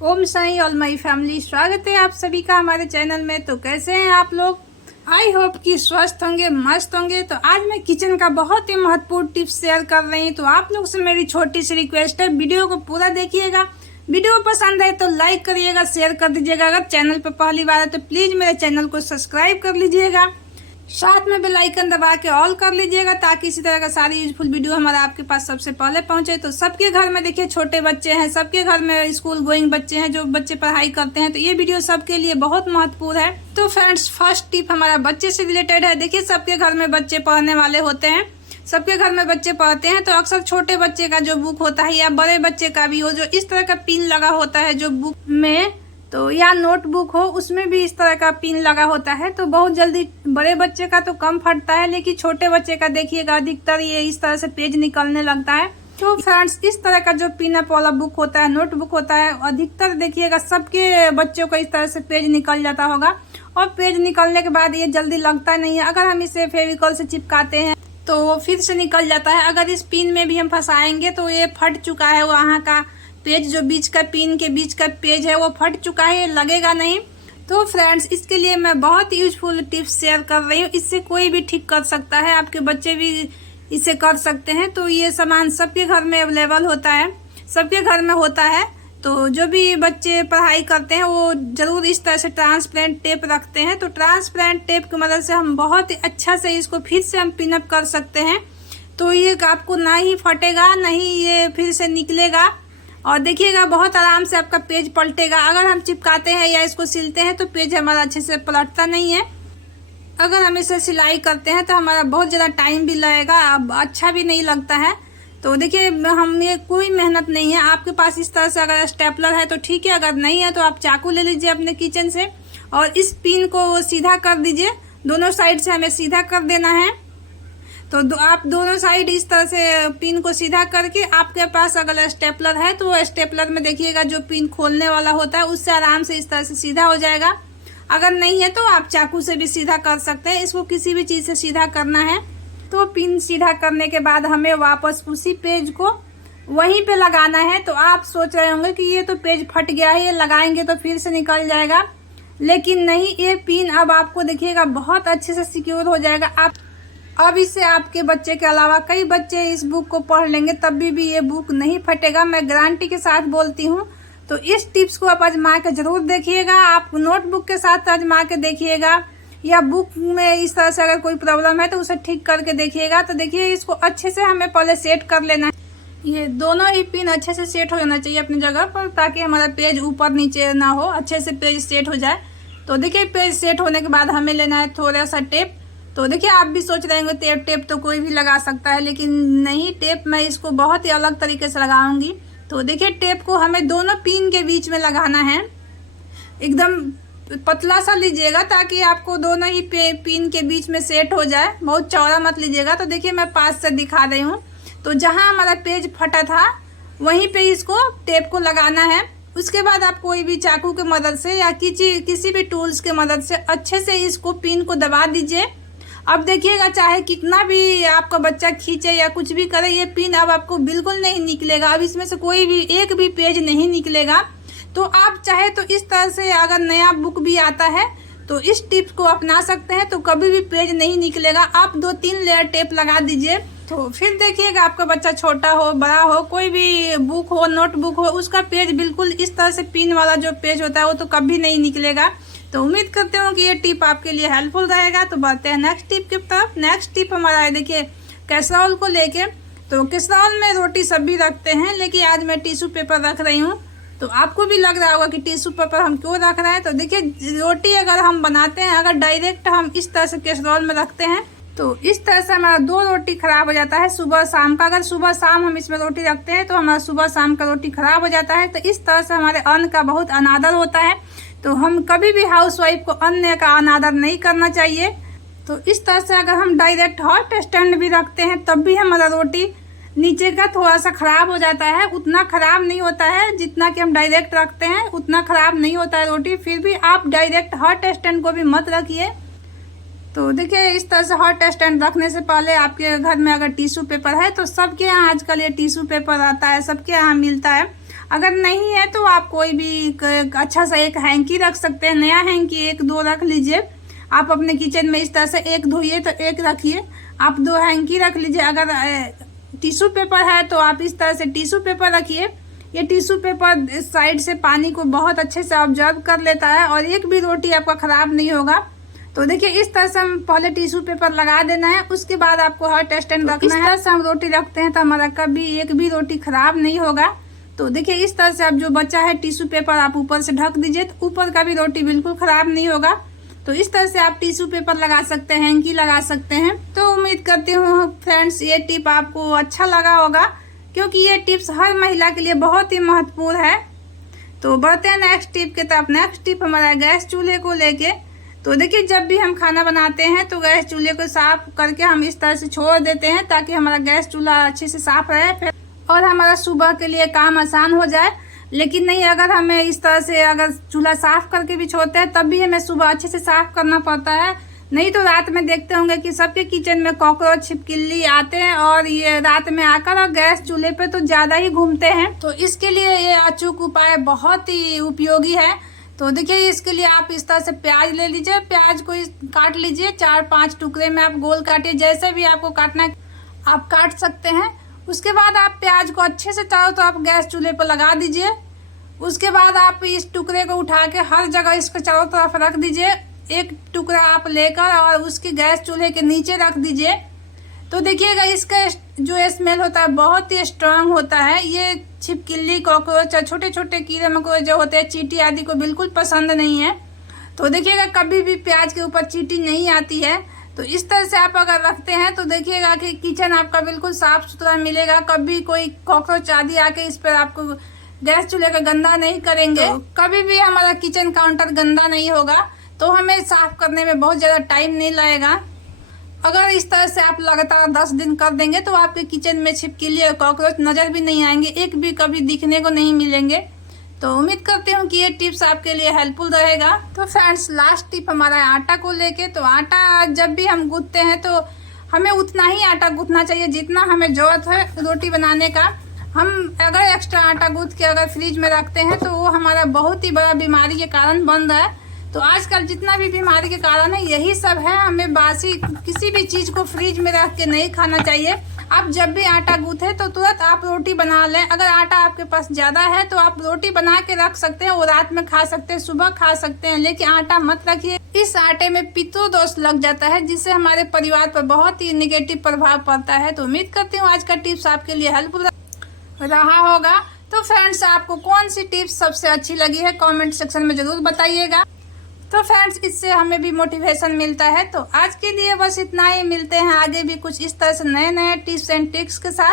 Om Sai all my family, स्वागत है आप सभी का हमारे चैनल में। तो कैसे हैं आप लोग? आई होप कि स्वस्थ होंगे, मस्त होंगे। तो आज मैं किचन का बहुत ही महत्वपूर्ण टिप्स शेयर कर रही हूँ। तो आप लोग से मेरी छोटी सी रिक्वेस्ट है, वीडियो को पूरा देखिएगा। वीडियो पसंद है तो लाइक करिएगा, शेयर कर दीजिएगा। अगर चैनल पर पहली बार है तो प्लीज़ मेरे चैनल को सब्सक्राइब कर लीजिएगा, साथ में बेल आइकन दबा के ऑल कर लीजिएगा, ताकि इसी तरह का सारी यूजफुल वीडियो हमारा आपके पास सबसे पहले पहुंचे। तो सबके घर में देखिए छोटे बच्चे हैं, सबके घर में स्कूल गोइंग बच्चे हैं, जो बच्चे पढ़ाई करते हैं। तो ये वीडियो सबके लिए बहुत महत्वपूर्ण है। तो फ्रेंड्स, फर्स्ट टिप हमारा बच्चे से रिलेटेड है। देखिए सबके घर में बच्चे पढ़ने वाले होते हैं, सबके घर में बच्चे पढ़ते हैं। तो अक्सर छोटे बच्चे का जो बुक होता है या बड़े बच्चे का भी हो, जो इस तरह का पिन लगा होता है जो बुक में, तो या नोटबुक हो, उसमें भी इस तरह का पिन लगा होता है। तो बहुत जल्दी बड़े बच्चे का तो कम फटता है, लेकिन छोटे बच्चे का देखिएगा अधिकतर ये इस तरह से पेज निकलने लगता है। तो फ्रेंड्स, इस तरह का जो पिन अप वाला बुक होता है, नोटबुक होता है, अधिकतर देखिएगा सबके बच्चों का इस तरह से पेज निकल जाता होगा। और पेज निकलने के बाद ये जल्दी लगता नहीं है। अगर हम इसे फेविकॉल से चिपकाते हैं तो वो फिर से निकल जाता है। अगर इस पिन में भी हम फंसाएंगे तो ये फट चुका है, वहाँ का पेज जो बीच का पिन के बीच का पेज है वो फट चुका है, लगेगा नहीं। तो फ्रेंड्स, इसके लिए मैं बहुत यूजफुल टिप्स शेयर कर रही हूँ। इससे कोई भी ठीक कर सकता है, आपके बच्चे भी इसे कर सकते हैं। तो ये सामान सबके घर में अवेलेबल होता है, सबके घर में होता है। तो जो भी बच्चे पढ़ाई करते हैं वो ज़रूर इस तरह से ट्रांसपेरेंट टेप रखते हैं। तो ट्रांसपेरेंट टेप की मदद से हम बहुत ही अच्छा से इसको फिर से हम पिनअप कर सकते हैं। तो ये आपको ना ही फटेगा, ना ही ये फिर से निकलेगा। और देखिएगा बहुत आराम से आपका पेज पलटेगा। अगर हम चिपकाते हैं या इसको सिलते हैं तो पेज हमारा अच्छे से पलटता नहीं है। अगर हम इसे सिलाई करते हैं तो हमारा बहुत ज़्यादा टाइम भी लगेगा, अब अच्छा भी नहीं लगता है। तो देखिए, हम ये कोई मेहनत नहीं है। आपके पास इस तरह से अगर स्टेपलर है तो ठीक है, अगर नहीं है तो आप चाकू ले लीजिए अपने किचन से और इस पिन को सीधा कर दीजिए। दोनों साइड से हमें सीधा कर देना है। तो आप दोनों साइड इस तरह से पिन को सीधा करके, आपके पास अगर स्टेपलर है तो स्टेपलर में देखिएगा जो पिन खोलने वाला होता है उससे आराम से इस तरह से सीधा हो जाएगा। अगर नहीं है तो आप चाकू से भी सीधा कर सकते हैं। इसको किसी भी चीज़ से सीधा करना है। तो पिन सीधा करने के बाद हमें वापस उसी पेज को वहीं पे लगाना है। तो आप सोच रहे होंगे कि ये तो पेज फट गया है, ये लगाएंगे तो फिर से निकल जाएगा, लेकिन नहीं, ये पिन अब आपको देखिएगा बहुत अच्छे से सिक्योर हो जाएगा। अब इससे आपके बच्चे के अलावा कई बच्चे इस बुक को पढ़ लेंगे, तब भी ये बुक नहीं फटेगा, मैं गारंटी के साथ बोलती हूँ। तो इस टिप्स को आप आजमा के ज़रूर देखिएगा। आप नोटबुक के साथ आजमा के देखिएगा, या बुक में इस तरह से अगर कोई प्रॉब्लम है तो उसे ठीक करके देखिएगा। तो देखिए, इसको अच्छे से हमें पहले सेट कर लेना है। ये दोनों ही पिन अच्छे से सेट हो जाना चाहिए अपनी जगह पर, ताकि हमारा पेज ऊपर नीचे ना हो, अच्छे से पेज सेट हो जाए। तो देखिए, पेज सेट होने के बाद हमें लेना है थोड़ा सा टेप। तो देखिए, आप भी सोच रहे होंगे टेप तो कोई भी लगा सकता है, लेकिन नहीं, टेप मैं इसको बहुत ही अलग तरीके से लगाऊंगी। तो देखिए, टेप को हमें दोनों पिन के बीच में लगाना है। एकदम पतला सा लीजिएगा ताकि आपको दोनों ही पिन के बीच में सेट हो जाए, बहुत चौड़ा मत लीजिएगा। तो देखिए, मैं पास से दिखा रही हूँ। तो जहाँ हमारा पेज फटा था वहीं पे इसको टेप को लगाना है। उसके बाद आप कोई भी चाकू की मदद से या किसी भी टूल्स की मदद से अच्छे से इसको पिन को दबा दीजिए। अब देखिएगा, चाहे कितना भी आपका बच्चा खींचे या कुछ भी करे, ये पिन अब आपको बिल्कुल नहीं निकलेगा। अब इसमें से कोई भी एक भी पेज नहीं निकलेगा। तो आप चाहे तो इस तरह से, अगर नया बुक भी आता है तो इस टिप्स को अपना सकते हैं, तो कभी भी पेज नहीं निकलेगा। आप 2-3 लेयर टेप लगा दीजिए। तो फिर देखिएगा, आपका बच्चा छोटा हो बड़ा हो, कोई भी बुक हो, नोटबुक हो, उसका पेज बिल्कुल इस तरह से पिन वाला जो पेज होता है वो तो कभी नहीं निकलेगा। तो उम्मीद करते हो कि ये टिप आपके लिए हेल्पफुल रहेगा। तो बढ़ते हैं नेक्स्ट टिप की तरफ। नेक्स्ट टिप हमारा है, देखिए, कैसरॉल को लेके। तो कैसरॉल में रोटी सभी रखते हैं, लेकिन आज मैं टिश्यू पेपर रख रही हूँ। तो आपको भी लग रहा होगा कि टिश्यू पेपर हम क्यों रख रहे हैं। तो देखिए, रोटी अगर हम बनाते हैं, अगर डायरेक्ट हम इस तरह से कैसरॉल में रखते हैं तो इस तरह से हमारा 2 रोटी खराब हो जाता है सुबह शाम का। अगर सुबह शाम हम इसमें रोटी रखते हैं तो हमारा सुबह शाम का रोटी खराब हो जाता है। तो इस तरह से हमारे अन्न का बहुत अनादर होता है। तो हम कभी भी हाउसवाइफ को अन्न का अनादर नहीं करना चाहिए। तो इस तरह से अगर हम डायरेक्ट हॉट स्टैंड भी रखते हैं तब भी हमारा रोटी नीचे का थोड़ा सा खराब हो जाता है। उतना खराब नहीं होता है जितना कि हम डायरेक्ट रखते हैं, उतना खराब नहीं होता है रोटी। फिर भी आप डायरेक्ट हॉट स्टैंड को भी मत रखिए। तो देखिए, इस तरह से हॉट स्टैंड रखने से पहले आपके घर में अगर टिश्यू पेपर है, तो सबके यहाँ आजकल ये टिश्यू पेपर आता है, सबके यहाँ मिलता है। अगर नहीं है तो आप कोई भी अच्छा सा एक हैंकी रख सकते हैं, नया हैंकी 1-2 रख लीजिए। आप अपने किचन में इस तरह से एक धोइए तो एक रखिए, आप 2 हैंकी रख लीजिए। अगर टिश्यू पेपर है तो आप इस तरह से टिश्यू पेपर रखिए। ये टिश्यू पेपर इस साइड से पानी को बहुत अच्छे से ऑब्जर्व कर लेता है और एक भी रोटी आपका ख़राब नहीं होगा। तो देखिए इस तरह से हम पहले टिश्यू पेपर लगा देना है, उसके बाद आपको हॉट स्टैंड रखना है। इस तरह से हम रोटी रखते हैं तो हमारा कभी एक भी रोटी ख़राब नहीं होगा। तो देखिए इस तरह से आप जो बचा है टिश्यू पेपर आप ऊपर से ढक दीजिए, तो ऊपर का भी रोटी बिल्कुल ख़राब नहीं होगा। तो इस तरह से आप टिश्यू पेपर लगा सकते हैं, हैंकी लगा सकते हैं। तो उम्मीद करती हूँ फ्रेंड्स ये टिप आपको अच्छा लगा होगा, क्योंकि ये टिप्स हर महिला के लिए बहुत ही महत्वपूर्ण है। तो बढ़ते हैं नेक्स्ट टिप के तरफ। नेक्स्ट टिप हमारा गैस चूल्हे को लेके। तो देखिए जब भी हम खाना बनाते हैं तो गैस चूल्हे को साफ करके हम इस तरह से छोड़ देते हैं, ताकि हमारा गैस चूल्हा अच्छे से साफ रहे फिर और हमारा सुबह के लिए काम आसान हो जाए। लेकिन नहीं, अगर हमें इस तरह से अगर चूल्हा साफ करके भी छोड़ते हैं तब भी हमें सुबह अच्छे से साफ करना पड़ता है। नहीं तो रात में देखते होंगे कि सबके किचन में कॉकरोच छिपकली आते हैं और ये रात में आकर और गैस चूल्हे पे तो ज़्यादा ही घूमते हैं। तो इसके लिए ये अचूक उपाय बहुत ही उपयोगी है। तो देखिए इसके लिए आप इस तरह से प्याज ले लीजिए, प्याज को काट लीजिए 4-5 टुकड़े में आप गोल काटिए, जैसे भी आपको काटना है आप काट सकते हैं। उसके बाद आप प्याज को अच्छे से चारों तरफ गैस चूल्हे पर लगा दीजिए। उसके बाद आप इस टुकड़े को उठा के हर जगह इसको चारों तरफ रख दीजिए। एक टुकड़ा आप लेकर और उसके गैस चूल्हे के नीचे रख दीजिए। तो देखिएगा इसका जो स्मेल होता है बहुत ही स्ट्रांग होता है। ये छिपकली, कॉकरोच, छोटे छोटे कीड़े मकोड़े जो होते हैं, चींटी आदि को बिल्कुल पसंद नहीं है। तो देखिएगा कभी भी प्याज के ऊपर चींटी नहीं आती है। तो इस तरह से आप अगर रखते हैं तो देखिएगा कि किचन आपका बिल्कुल साफ सुथरा मिलेगा। कभी कोई कॉकरोच आदि आके इस पर आपको गैस चूल्हे का गंदा नहीं करेंगे। तो कभी भी हमारा किचन काउंटर गंदा नहीं होगा, तो हमें साफ करने में बहुत ज़्यादा टाइम नहीं लगेगा। अगर इस तरह से आप लगातार 10 दिन कर देंगे तो आपके किचन में छिपकली और कॉकरोच नज़र भी नहीं आएंगे, एक भी कभी दिखने को नहीं मिलेंगे। तो उम्मीद करती हूँ कि ये टिप्स आपके लिए हेल्पफुल रहेगा। तो फ्रेंड्स लास्ट टिप हमारा है आटा को लेके। तो आटा जब भी हम गूंथते हैं तो हमें उतना ही आटा गूंथना चाहिए जितना हमें ज़रूरत है रोटी बनाने का। हम अगर एक्स्ट्रा आटा गूंथ के अगर फ्रिज में रखते हैं तो वो हमारा बहुत ही बड़ा बीमारी के कारण बन रहा है। तो आजकल जितना भी बीमारी के कारण है यही सब है। हमें बासी किसी भी चीज़ को फ्रिज में रख के नहीं खाना चाहिए। आप जब भी आटा गूंथे तो तुरंत आप रोटी बना लें। अगर आटा आपके पास ज़्यादा है तो आप रोटी बना के रख सकते हैं, वो रात में खा सकते हैं, सुबह खा सकते हैं, लेकिन आटा मत रखिए। इस आटे में पित्तदोष लग जाता है, जिससे हमारे परिवार पर बहुत ही निगेटिव प्रभाव पड़ता है। तो उम्मीद करती हूँ आज का टिप्स आपके लिए हेल्पफुल रहा होगा। तो फ्रेंड्स आपको कौन सी टिप्स सबसे अच्छी लगी है कमेंट सेक्शन में ज़रूर बताइएगा। तो फ्रेंड्स इससे हमें भी मोटिवेशन मिलता है। तो आज के लिए बस इतना ही, मिलते हैं आगे भी कुछ इस तरह से नए नए टिप्स एंड ट्रिक्स के साथ।